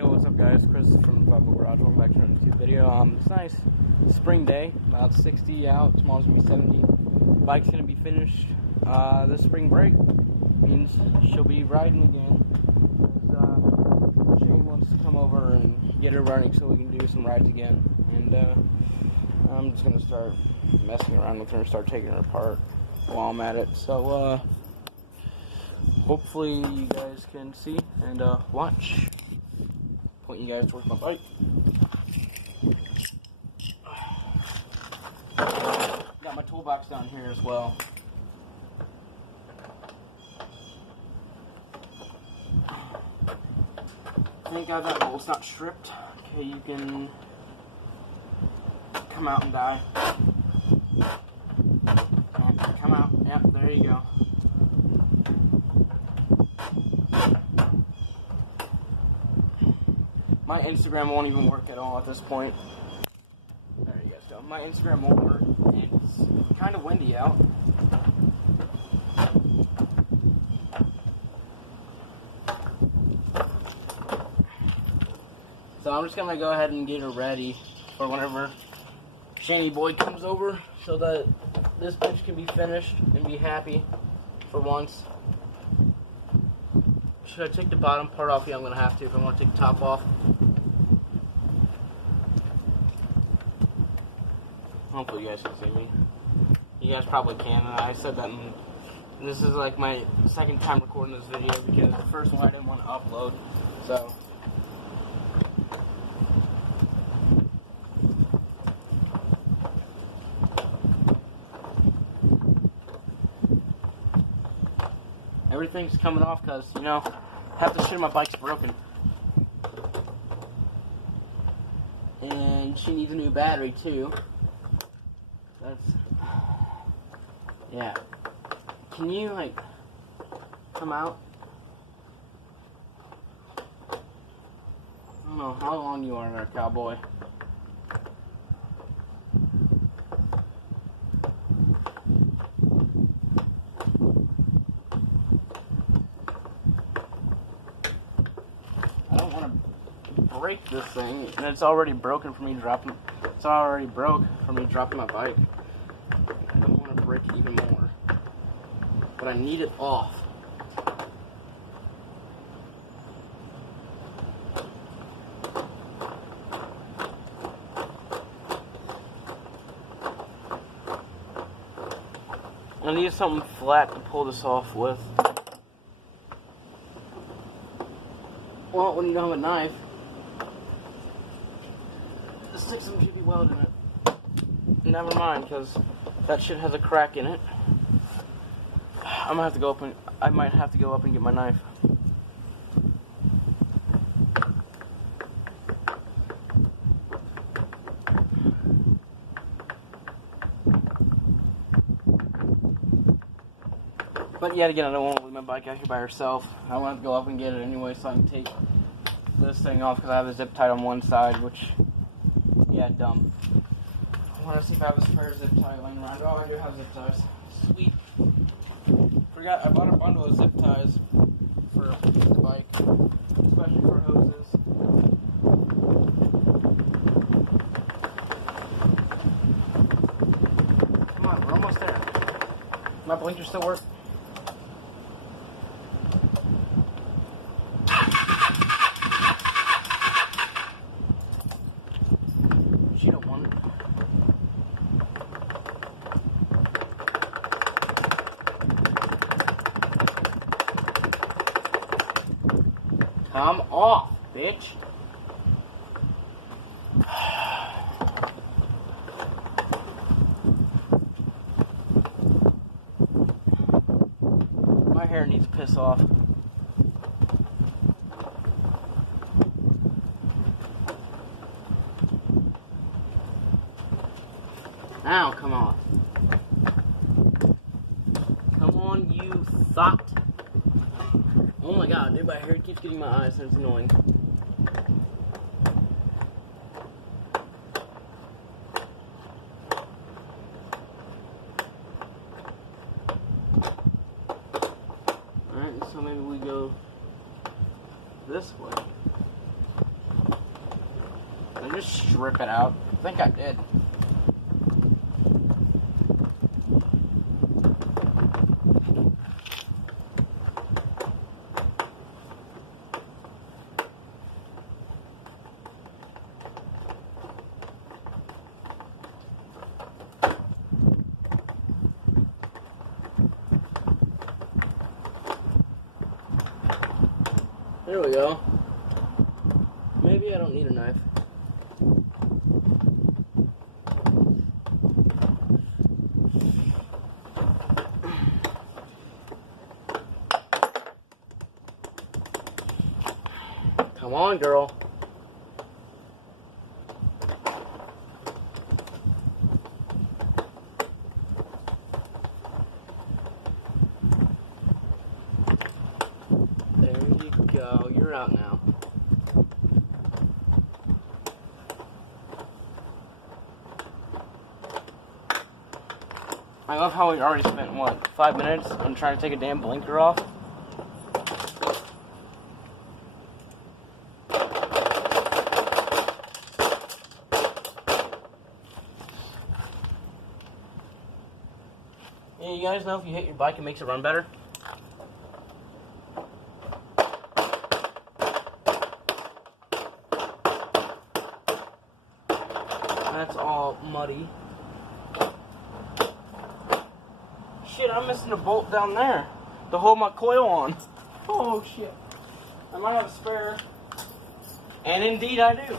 Yo, what's up guys? Chris from Bubba Garage. Welcome back to another YouTube video. It's a nice spring day, about 60 out, tomorrow's gonna be 70. Bike's gonna be finished this spring break. Means she'll be riding again. Shane wants to come over and get her running so we can do some rides again. And I'm just gonna start messing around with her and start taking her apart while I'm at it. So hopefully you guys can see and watch. Point you guys towards my bike. Got my toolbox down here as well. Thank God that bolt's not stripped. Okay, you can come out and die. Come out. Yep, there you go. My Instagram won't even work at all at this point. There you guys go. My Instagram won't work, and it's kind of windy out. So I'm just gonna go ahead and get her ready for whenever Shaney boy comes over, so that this bitch can be finished and be happy for once. Should I take the bottom part off? Yeah, I'm gonna have to if I want to take the top off. Hopefully you guys can see me. You guys probably can. I said that this is like my second time recording this video because the first one I didn't want to upload. So everything's coming off because, you know, half the shit on my bike's broken. And she needs a new battery too. Yeah. Can you, like, come out? I don't know how long you are there, cowboy. I don't want to break this thing, and it's already broken for me dropping. It's already broke for me dropping my bike. I don't want to break it even more, but I need it off. I need something flat to pull this off with. Well, when you don't have a knife, just stick some GP weld in it. Never mind, because that shit has a crack in it. I'm gonna have to go up and I might have to go up and get my knife. But yet again, I don't want to leave my bike out here by herself. I want to go up and get it anyway so I can take this thing off because I have a zip tie on one side, which, yeah, dumb. I want to see if I have a spare zip tie laying around. Oh, I do have zip ties. Sweet. Forgot, I bought a bundle of zip ties for the bike, especially for hoses. Come on, we're almost there. My blinker still work? She don't want it. Come off, bitch. My hair needs to piss off. Now, come on. Come on, you thought. Oh my god, dude, my hair keeps getting my eyes and it's annoying. so maybe we go this way. just strip it out? I think I did. There we go. Maybe I don't need a knife. Come on, girl. There you go. You're out now. I love how we already spent, what, 5 minutes on trying to take a damn blinker off? Yeah, you guys know if you hit your bike, it makes it run better? That's all muddy. Shit, I'm missing a bolt down there to hold my coil on. Oh shit. I might have a spare. And indeed I do.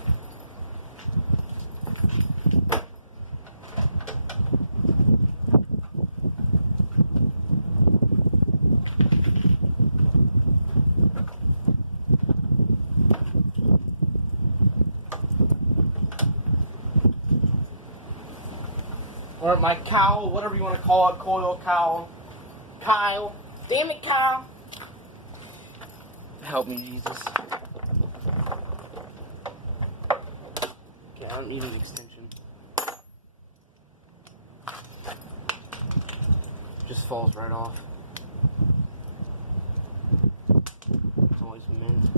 Or my cowl, whatever you want to call it, coil, cowl. Kyle. Damn it, Kyle. Help me, Jesus. Okay, I don't need an extension. Just falls right off. It's always mint.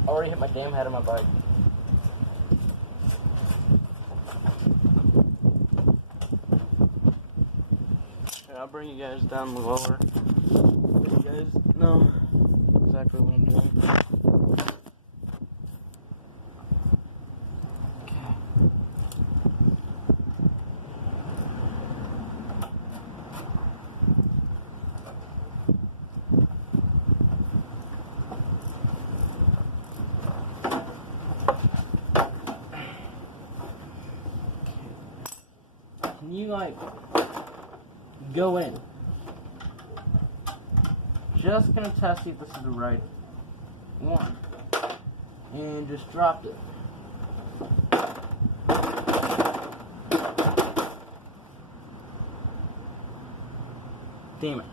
I already hit my damn head on my bike. I'll bring you guys down lower so you guys know exactly what I'm doing. Can you like go in? Just gonna test if this is the right one. And just dropped it. Damn it.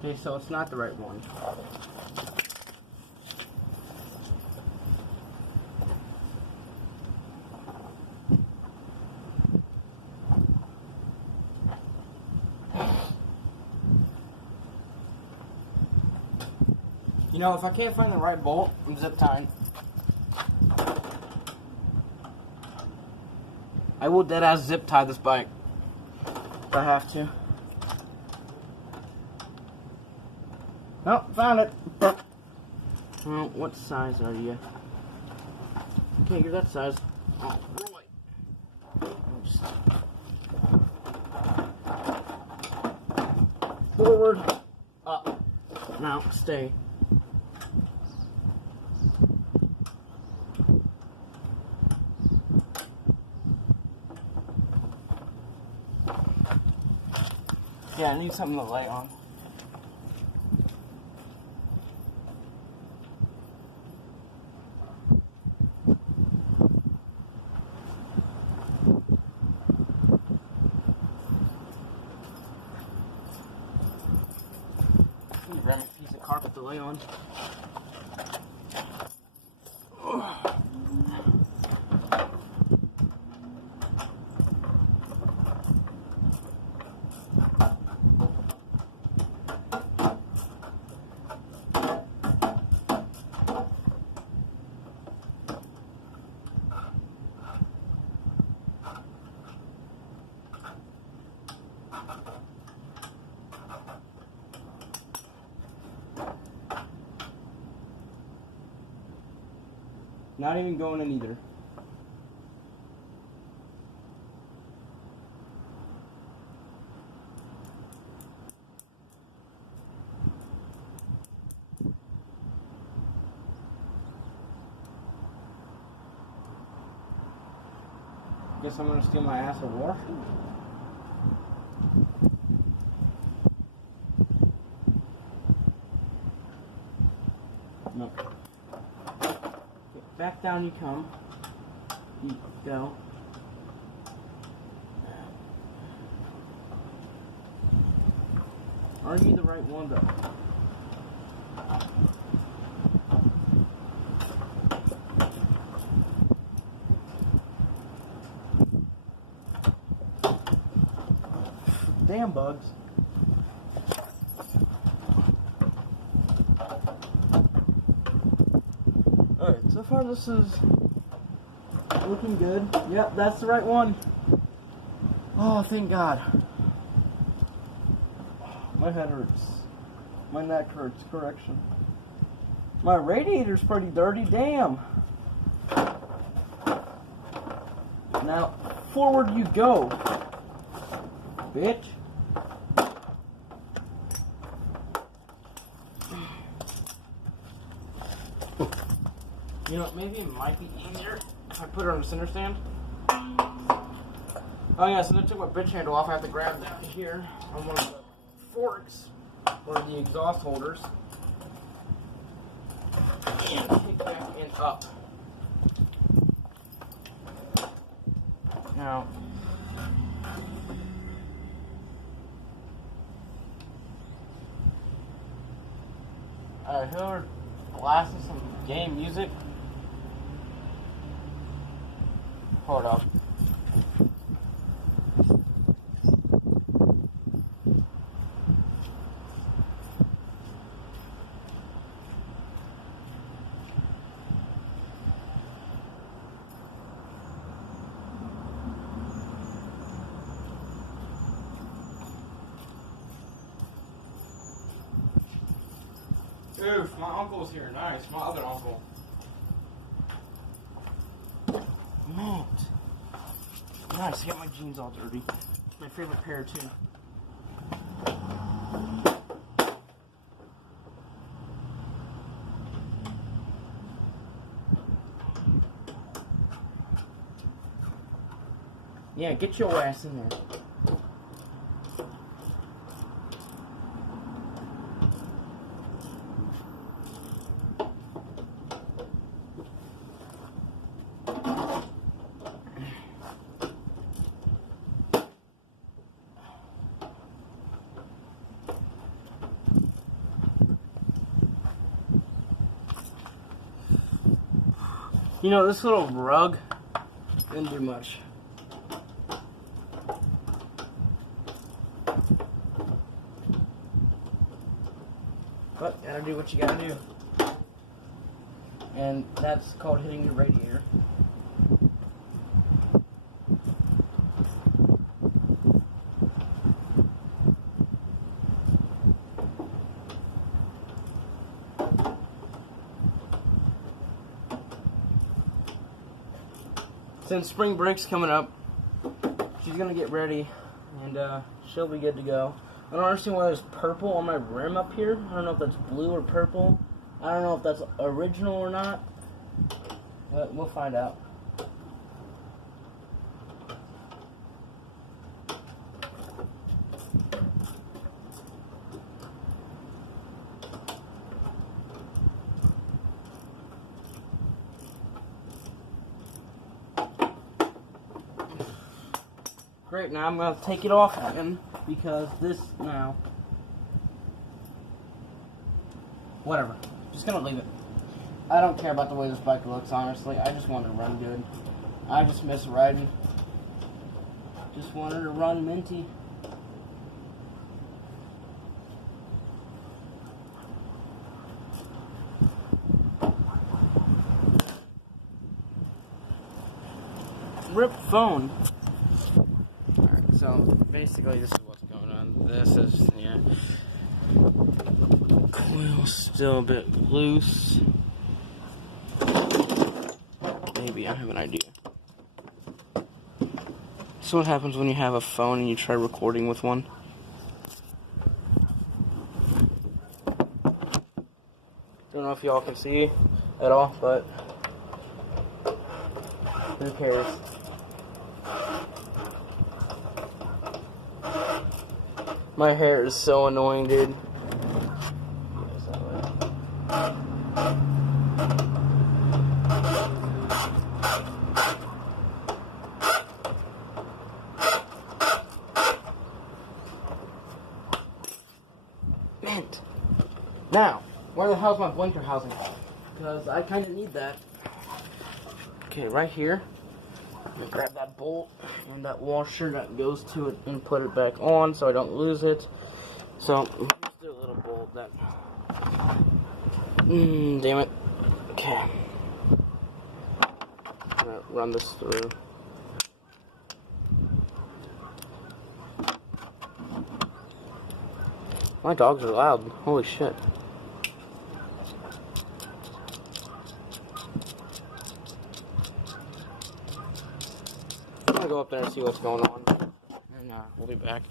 Okay, so it's not the right one. You know, if I can't find the right bolt, I'm zip tying. I will dead ass zip tie this bike if I have to. Oh, found it. Well, what size are you? Okay, you're that size. Oh, boy. Oops. Forward. Up. Now, stay. Yeah, I need something to lay on. carpet to lay on. Not even going in either. Guess I'm gonna steal my ass a water. No. Back down you come. You go. Are you the right one though? Damn bugs. Alright, so far this is looking good. Yep, that's the right one. Oh, thank God. My head hurts. My neck hurts, correction. My radiator's pretty dirty, damn. Now, forward you go, bitch. You know, maybe it might be easier if I put her on the center stand. Oh yeah, so I took my bitch handle off. I have to grab down here on one of the forks or the exhaust holders and kick back and up. Now, whoever blasting some game music. Hold up. Oof, my uncle's here. Nice, my other uncle. Man. Nice, get my jeans all dirty. My favorite pair, too. Yeah, get your ass in there. You know, this little rug didn't do much. But, gotta do what you gotta do. And that's called hitting your radiator. Since spring break's coming up, she's gonna get ready and she'll be good to go. I don't understand why there's purple on my rim up here. I don't know if that's blue or purple. I don't know if that's original or not, but we'll find out. Great, now I'm going to take it off again because this now. Whatever. Just gonna leave it. I don't care about the way this bike looks, honestly. I just want to run good. I just miss riding. Just wanted to run minty. Rip phone. Alright, so basically this is what's going on. This is, yeah. Coil's still a bit loose. Maybe, I have an idea. So what happens when you have a phone and you try recording with one? Don't know if y'all can see at all, but who cares? My hair is so annoying, dude. Mint. Now, where the hell's my blinker housing? Because I kind of need that. Okay, right here. I'm gonna grab that bolt and that washer that goes to it and put it back on so I don't lose it. So, let's do a little bolt that. Damn it. Okay. I'm gonna run this through. My dogs are loud. Holy shit. I'm gonna go up there and see what's going on. And we'll be back.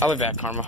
I'll be back, Karma.